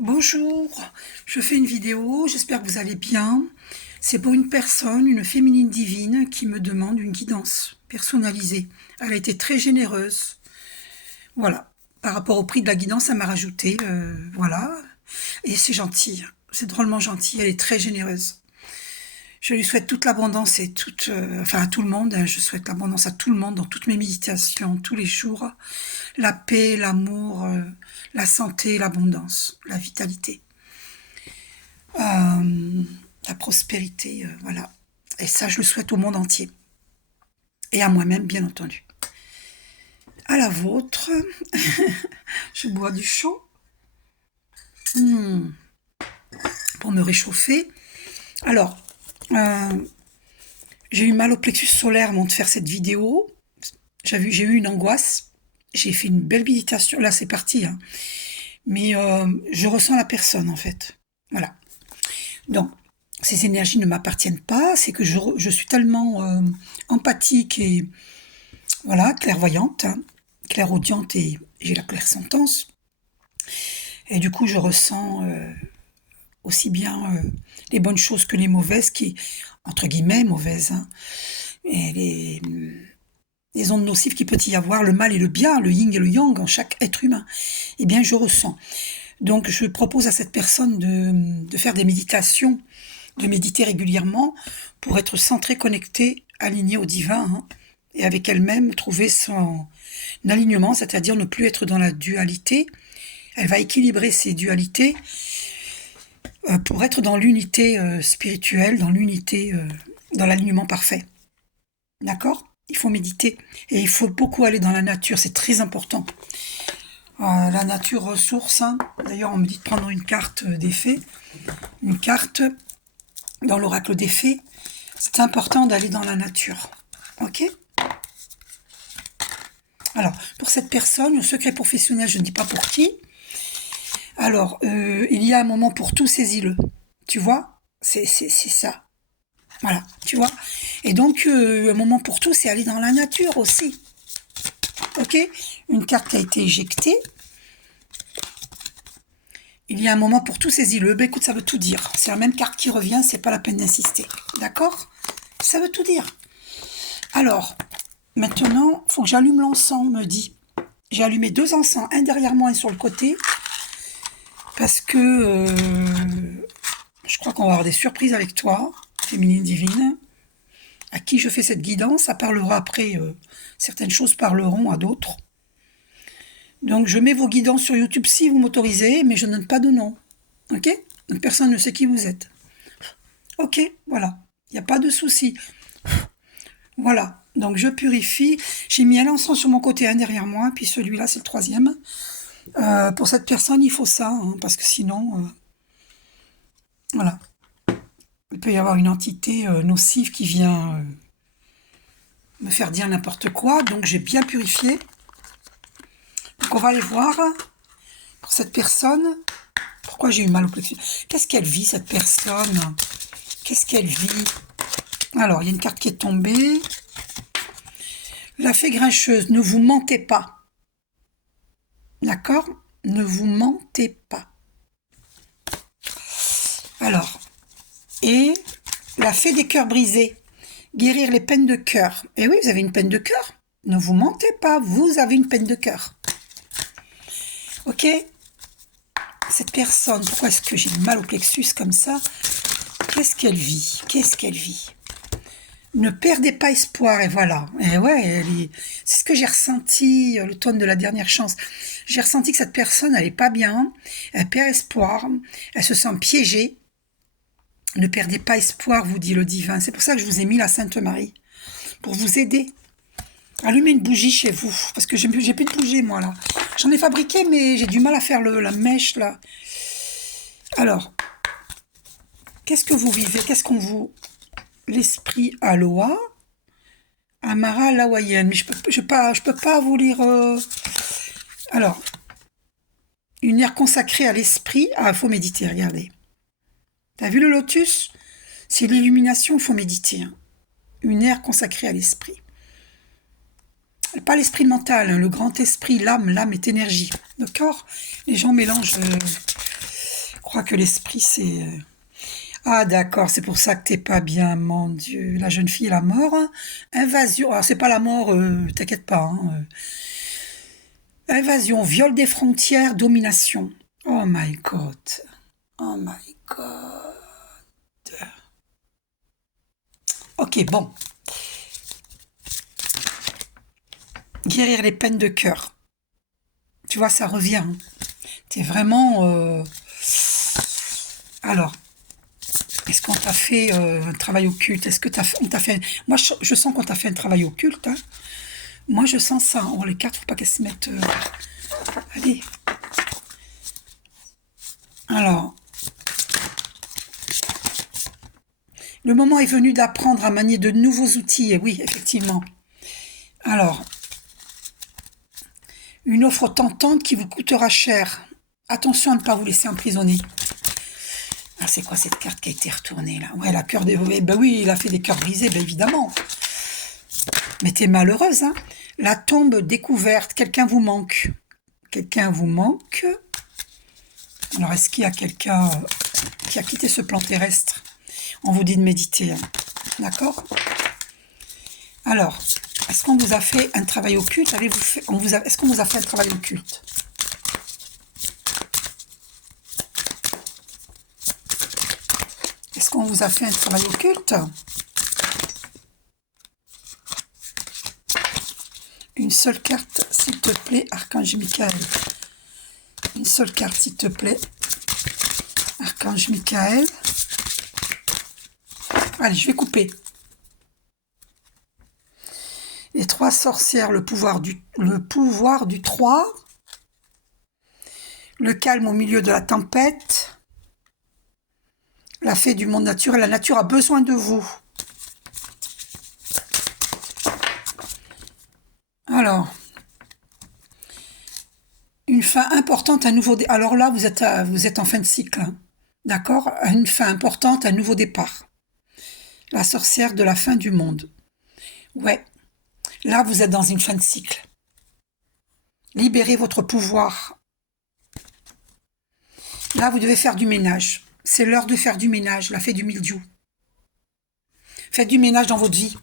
Bonjour, je fais une vidéo, j'espère que vous allez bien. C'est pour une personne, une féminine divine, qui me demande une guidance personnalisée. Elle a été très généreuse. Voilà. Par rapport au prix de la guidance, elle m'a rajouté, voilà. Et c'est gentil, c'est drôlement gentil, elle est très généreuse. Je lui souhaite toute l'abondance et enfin à tout le monde, hein, je souhaite l'abondance à tout le monde dans toutes mes méditations, tous les jours. La paix, l'amour, la santé, l'abondance, la vitalité. euh, la prospérité, voilà. Et ça, je le souhaite au monde entier. Et à moi-même, bien entendu. À la vôtre, je bois du chaud pour me réchauffer. Alors, j'ai eu mal au plexus solaire avant de faire cette vidéo. J'ai eu une angoisse. J'ai fait une belle méditation. Là, c'est parti. Hein. Mais je ressens la personne, en fait. Voilà. Donc, ces énergies ne m'appartiennent pas. C'est que je suis tellement empathique et voilà, clairvoyante, hein, clairaudiente et j'ai la clairsentence. Et du coup, je ressens aussi bien les bonnes choses que les mauvaises, qui, entre guillemets, mauvaises, hein, et les ondes nocives qu'il peut y avoir, le mal et le bien, le yin et le yang en chaque être humain. Eh bien, je ressens. Donc, je propose à cette personne de faire des méditations, de méditer régulièrement pour être centrée, connectée, alignée au divin, hein, et avec elle-même trouver son alignement, c'est-à-dire ne plus être dans la dualité. Elle va équilibrer ses dualités pour être dans l'unité spirituelle, dans l'unité, dans l'alignement parfait. D'accord? Il faut méditer et il faut beaucoup aller dans la nature, c'est très important. La nature ressource, hein. D'ailleurs on me dit de prendre une carte des fées, une carte dans l'oracle des fées. C'est important d'aller dans la nature. Ok? Alors, pour cette personne, le secret professionnel, je ne dis pas pour qui. Alors, il y a un moment pour tous ces îles. Tu vois? C'est ça. Voilà, tu vois? Et donc, un moment pour tout, c'est aller dans la nature aussi. Ok? Une carte qui a été éjectée. Il y a un moment pour tous ces îles. Ben, écoute, ça veut tout dire. C'est la même carte qui revient, c'est pas la peine d'insister. D'accord? Ça veut tout dire. Alors, maintenant, faut que j'allume l'encens, on me dit. J'ai allumé 2 encens, un derrière moi et sur le côté, parce que je crois qu'on va avoir des surprises avec toi, féminine divine, à qui je fais cette guidance. Ça parlera après, certaines choses parleront à d'autres. Donc je mets vos guidances sur YouTube si vous m'autorisez, mais je ne donne pas de nom. Ok? Donc personne ne sait qui vous êtes. Ok, voilà. Il n'y a pas de souci. Voilà. Donc je purifie. J'ai mis un encens sur mon côté, un derrière moi, puis celui-là, c'est le troisième. Pour cette personne, il faut ça, hein, parce que sinon, voilà. Il peut y avoir une entité nocive qui vient me faire dire n'importe quoi. Donc j'ai bien purifié. Donc on va aller voir pour cette personne. Pourquoi j'ai eu mal au plexus? Qu'est-ce qu'elle vit, cette personne? Qu'est-ce qu'elle vit? Alors, il y a une carte qui est tombée. La fée grincheuse, ne vous mentez pas. D'accord? Ne vous mentez pas. Alors, et la fée des cœurs brisés, guérir les peines de cœur. Eh oui, vous avez une peine de cœur. Ne vous mentez pas, vous avez une peine de cœur. Ok? Cette personne, pourquoi est-ce que j'ai mal au plexus comme ça? Qu'est-ce qu'elle vit? Qu'est-ce qu'elle vit? Ne perdez pas espoir, et voilà. Et ouais, c'est ce que j'ai ressenti le l'automne de la dernière chance. J'ai ressenti que cette personne, elle est pas bien, elle perd espoir, elle se sent piégée. Ne perdez pas espoir, vous dit le divin. C'est pour ça que je vous ai mis la Sainte Marie, pour vous aider. Allumez une bougie chez vous, parce que j'ai plus de bougie, moi, là. J'en ai fabriqué, mais j'ai du mal à faire la mèche, là. Alors, qu'est-ce que vous vivez? Qu'est-ce qu'on vous... L'esprit Aloha, Amara l'hawaïenne. Mais je peux pas vous lire... Alors, une ère consacrée à l'esprit. Ah, il faut méditer, regardez. T'as vu le lotus? C'est l'illumination, il faut méditer. Hein. Une ère consacrée à l'esprit. Pas l'esprit mental, hein, le grand esprit, l'âme est énergie. D'accord? Les gens mélangent crois que l'esprit, c'est... Ah, d'accord, c'est pour ça que t'es pas bien, mon Dieu. La jeune fille, la mort. Invasion. Alors, c'est pas la mort, t'inquiète pas. Hein. Invasion, viol des frontières, domination. Oh my God. Oh my God. Ok, bon. Guérir les peines de cœur. Tu vois, ça revient. Hein. T'es vraiment... Alors, est-ce qu'on t'a fait un travail occulte? Est-ce que on t'a fait... Moi, je sens qu'on t'a fait un travail occulte. Hein. Moi, je sens ça. Oh, les cartes, faut pas qu'elles se mettent... Allez. Alors, le moment est venu d'apprendre à manier de nouveaux outils. Et oui, effectivement. Alors, une offre tentante qui vous coûtera cher. Attention à ne pas vous laisser emprisonner. Ah, c'est quoi cette carte qui a été retournée là? Ouais, la cœur des... Ben oui, il a fait des cœurs brisés, ben évidemment. Mais t'es malheureuse, hein? La tombe découverte, quelqu'un vous manque. Quelqu'un vous manque. Alors, est-ce qu'il y a quelqu'un qui a quitté ce plan terrestre? On vous dit de méditer, hein. D'accord? Alors, est-ce qu'on vous a fait un travail occulte? Est-ce qu'on vous a fait un travail occulte? Est-ce qu'on vous a fait un travail occulte? Une seule carte, s'il te plaît, Archange Michael. Une seule carte, s'il te plaît. Archange Michael. Allez, je vais couper. Les 3 sorcières, le pouvoir du 3. Le calme au milieu de la tempête. La fée du monde naturel. La nature a besoin de vous. Alors, une fin importante, un nouveau... Alors là, vous êtes en fin de cycle. Hein. D'accord? Une fin importante, un nouveau départ. La sorcière de la fin du monde. Ouais. Là, vous êtes dans une fin de cycle. Libérez votre pouvoir. Là, vous devez faire du ménage. C'est l'heure de faire du ménage, la fée du mildiou. Faites du ménage dans votre vie.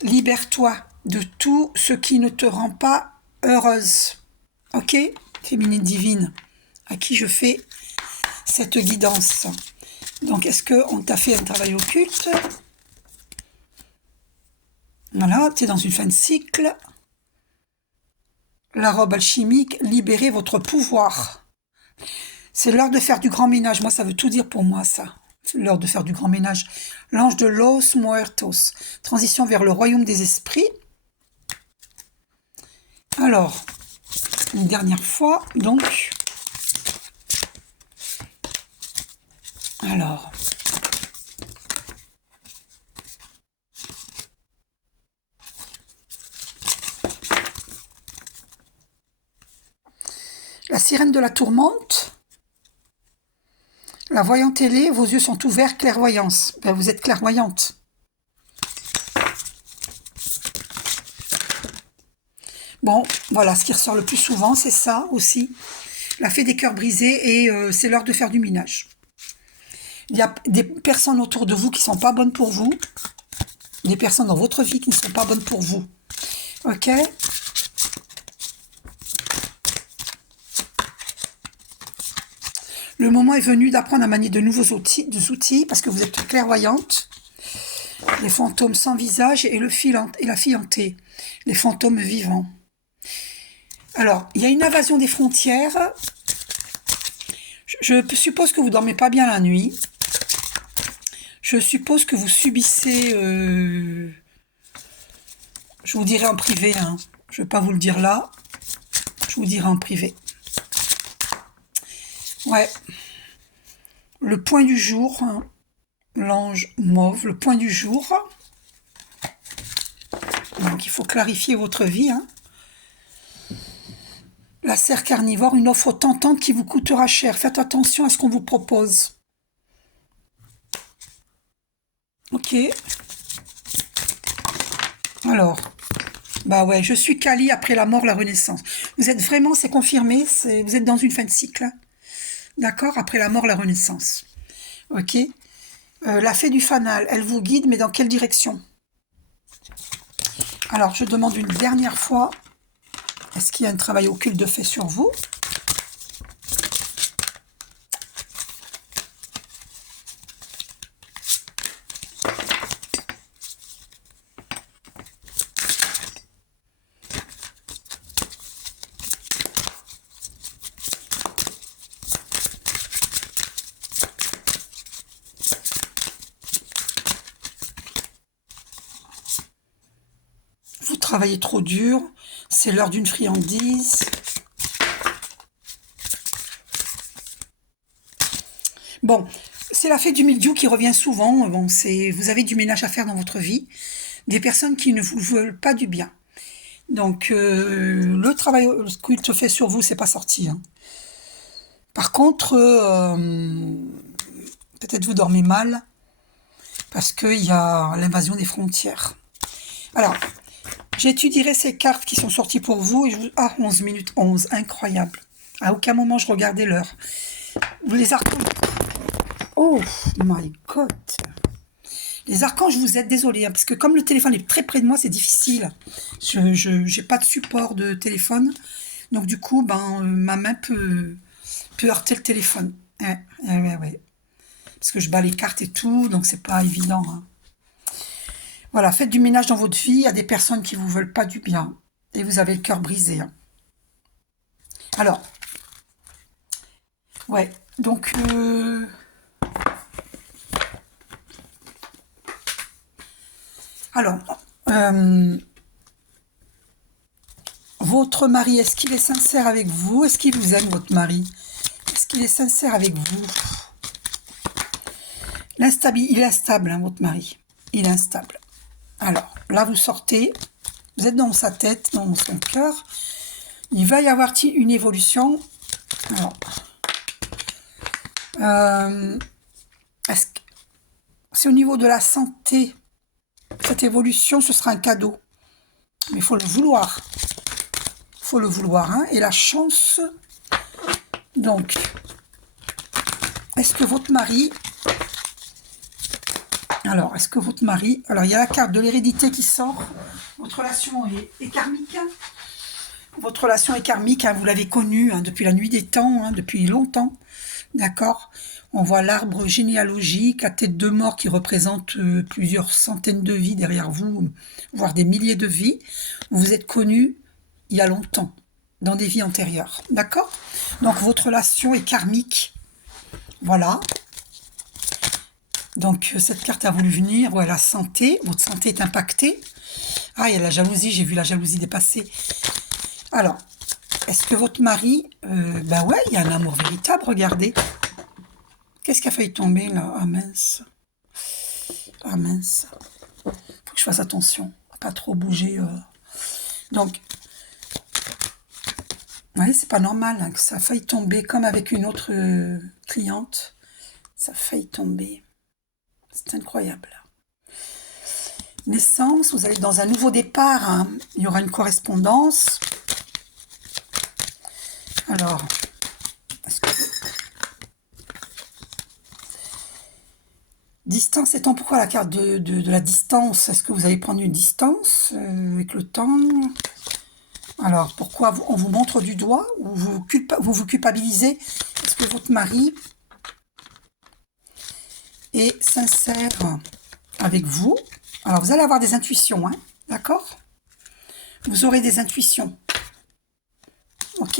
Libère-toi de tout ce qui ne te rend pas heureuse. Ok? Féminine divine, à qui je fais cette guidance. Donc, est-ce qu'on t'a fait un travail occulte? Voilà, tu es dans une fin de cycle. La robe alchimique, libérez votre pouvoir. C'est l'heure de faire du grand ménage. Moi, ça veut tout dire pour moi, ça. C'est l'heure de faire du grand ménage. L'ange de Los Muertos. Transition vers le royaume des esprits. Alors, une dernière fois, donc. Alors. La sirène de la tourmente. La voyante ailée, vos yeux sont ouverts, clairvoyance. Ben, vous êtes clairvoyante. Bon, voilà, ce qui ressort le plus souvent, c'est ça aussi. La fée des cœurs brisés, et c'est l'heure de faire du ménage. Il y a des personnes autour de vous qui ne sont pas bonnes pour vous. Des personnes dans votre vie qui ne sont pas bonnes pour vous. Ok? Le moment est venu d'apprendre à manier de nouveaux outils parce que vous êtes clairvoyante. Les fantômes sans visage et la fianté. Les fantômes vivants. Alors, il y a une invasion des frontières. Je suppose que vous ne dormez pas bien la nuit. Je suppose que vous subissez... je vous dirai en privé. Hein. Je ne vais pas vous le dire là. Je vous dirai en privé. Ouais. Le point du jour. Hein. L'ange mauve. Le point du jour. Donc, il faut clarifier votre vie. Hein. La serre carnivore, une offre tentante qui vous coûtera cher. Faites attention à ce qu'on vous propose. Ok. Alors, bah ouais, je suis Kali après la mort, la renaissance. Vous êtes vraiment, c'est confirmé, vous êtes dans une fin de cycle. D'accord? Après la mort, la renaissance. Ok? La fée du fanal, elle vous guide, mais dans quelle direction? Alors, je demande une dernière fois, est-ce qu'il y a un travail occulte de fait sur vous? Vous travaillez trop dur, c'est l'heure d'une friandise. Bon, c'est la fée du mildiou qui revient souvent. Bon, vous avez du ménage à faire dans votre vie, des personnes qui ne vous veulent pas du bien. Donc, le travail qu'il te fait sur vous, c'est pas sorti, hein. Par contre, peut-être vous dormez mal parce qu'il y a l'invasion des frontières. Alors, j'étudierai ces cartes qui sont sorties pour vous. Ah, 11 minutes 11, incroyable. À aucun moment je regardais l'heure. Les archanges... Oh my God. Les archanges, vous êtes désolé, hein, parce que comme le téléphone est très près de moi, c'est difficile. Je n'ai pas de support de téléphone. Donc du coup, ma main peut heurter le téléphone. Ouais. Parce que je bats les cartes et tout, donc c'est pas évident, hein. Voilà, faites du ménage dans votre vie. Il y a des personnes qui vous veulent pas du bien. Et vous avez le cœur brisé, hein. Alors, ouais, donc... alors, votre mari, est-ce qu'il est sincère avec vous? Est-ce qu'il vous aime, votre mari? Est-ce qu'il est sincère avec vous? Il est instable, hein, votre mari. Il est instable. Alors, là, vous sortez. Vous êtes dans sa tête, dans son cœur. Il va y avoir une évolution. Alors, est-ce que c'est au niveau de la santé? Cette évolution, ce sera un cadeau. Mais il faut le vouloir. Il faut le vouloir, hein. Et la chance... Donc, est-ce que votre mari... Alors, est-ce que votre mari... Alors, il y a la carte de l'hérédité qui sort. Votre relation est karmique. Votre relation est karmique, hein, vous l'avez connue, hein, depuis la nuit des temps, hein, depuis longtemps. D'accord? On voit l'arbre généalogique, la tête de mort qui représente plusieurs centaines de vies derrière vous, voire des milliers de vies. Vous êtes connus il y a longtemps, dans des vies antérieures. D'accord? Donc, votre relation est karmique. Voilà. Donc, cette carte a voulu venir. Ouais, la santé. Votre santé est impactée. Ah, il y a la jalousie. J'ai vu la jalousie dépasser. Alors, est-ce que votre mari... ben ouais, il y a un amour véritable, regardez. Qu'est-ce qui a failli tomber, là? Ah, mince. Ah, mince. Faut que je fasse attention. Pas trop bouger. Donc, ouais, c'est pas normal, hein, que ça a failli tomber, comme avec une autre cliente. Ça a failli tomber. C'est incroyable. Naissance, vous allez dans un nouveau départ, hein. Il y aura une correspondance. Alors, distance étant, pourquoi la carte de la distance? Est-ce que vous allez prendre une distance avec le temps? Alors, pourquoi on vous montre du doigt ou vous vous culpabilisez? Est-ce que votre mari est sincère avec vous? Alors, vous allez avoir des intuitions, hein, d'accord? Vous aurez des intuitions. Ok?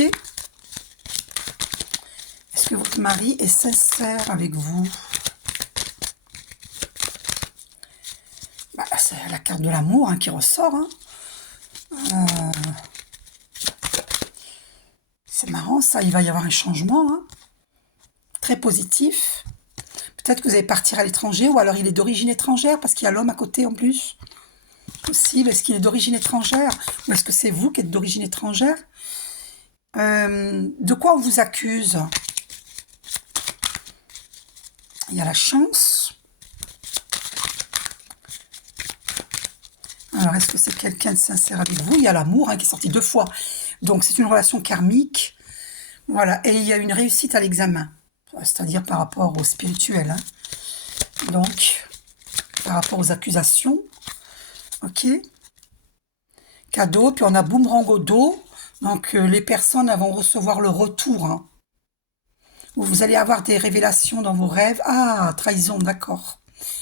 Est-ce que votre mari est sincère avec vous? Bah, c'est la carte de l'amour, hein, qui ressort, hein. C'est marrant, ça. Il va y avoir un changement, hein, très positif. Peut-être que vous allez partir à l'étranger, ou alors il est d'origine étrangère, parce qu'il y a l'homme à côté en plus. Possible. Est-ce qu'il est d'origine étrangère? Ou est-ce que c'est vous qui êtes d'origine étrangère? De quoi on vous accuse? Il y a la chance. Alors, est-ce que c'est quelqu'un de sincère avec vous? Il y a l'amour, hein, qui est sorti 2 fois. Donc, c'est une relation karmique. Voilà. Et il y a une réussite à l'examen. c'est-à-dire par rapport au spirituel, hein. Donc, par rapport aux accusations, ok. Cadeau, puis on a boomerang au dos, donc les personnes elles vont recevoir le retour, hein. Vous allez avoir des révélations dans vos rêves. Ah, trahison, d'accord,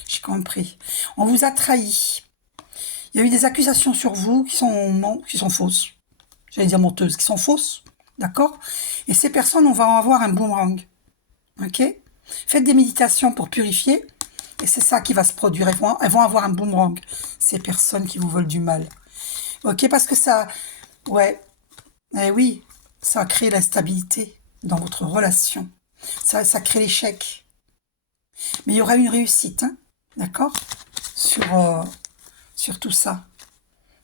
j'ai compris. On vous a trahi. Il y a eu des accusations sur vous qui sont fausses. J'allais dire menteuses, qui sont fausses, d'accord. Et ces personnes, on va en avoir un boomerang, ok. Faites des méditations pour purifier, et c'est ça qui va se produire. Elles vont avoir un boomerang, ces personnes qui vous veulent du mal, ok, parce que ça, ouais, eh oui, ça crée l'instabilité dans votre relation, ça crée l'échec, mais il y aura une réussite, hein, d'accord, sur tout ça,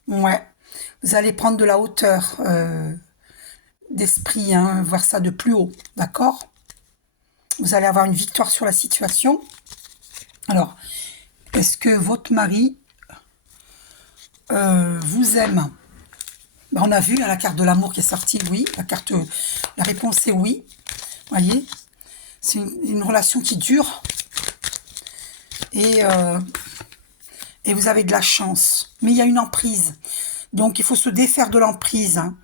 ouais. Vous allez prendre de la hauteur d'esprit, hein, voir ça de plus haut, d'accord. Vous allez avoir une victoire sur la situation. Alors, est-ce que votre mari vous aime? Ben, on a vu, hein, la carte de l'amour qui est sortie, oui. La réponse est oui. Voyez, c'est une relation qui dure et, euh, et vous avez de la chance. Mais il y a une emprise, donc il faut se défaire de l'emprise, hein.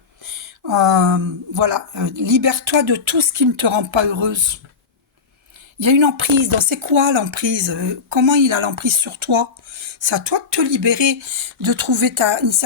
Voilà, libère-toi de tout ce qui ne te rend pas heureuse. Il y a une emprise. C'est quoi l'emprise? Comment il a l'emprise sur toi? C'est à toi de te libérer, de trouver une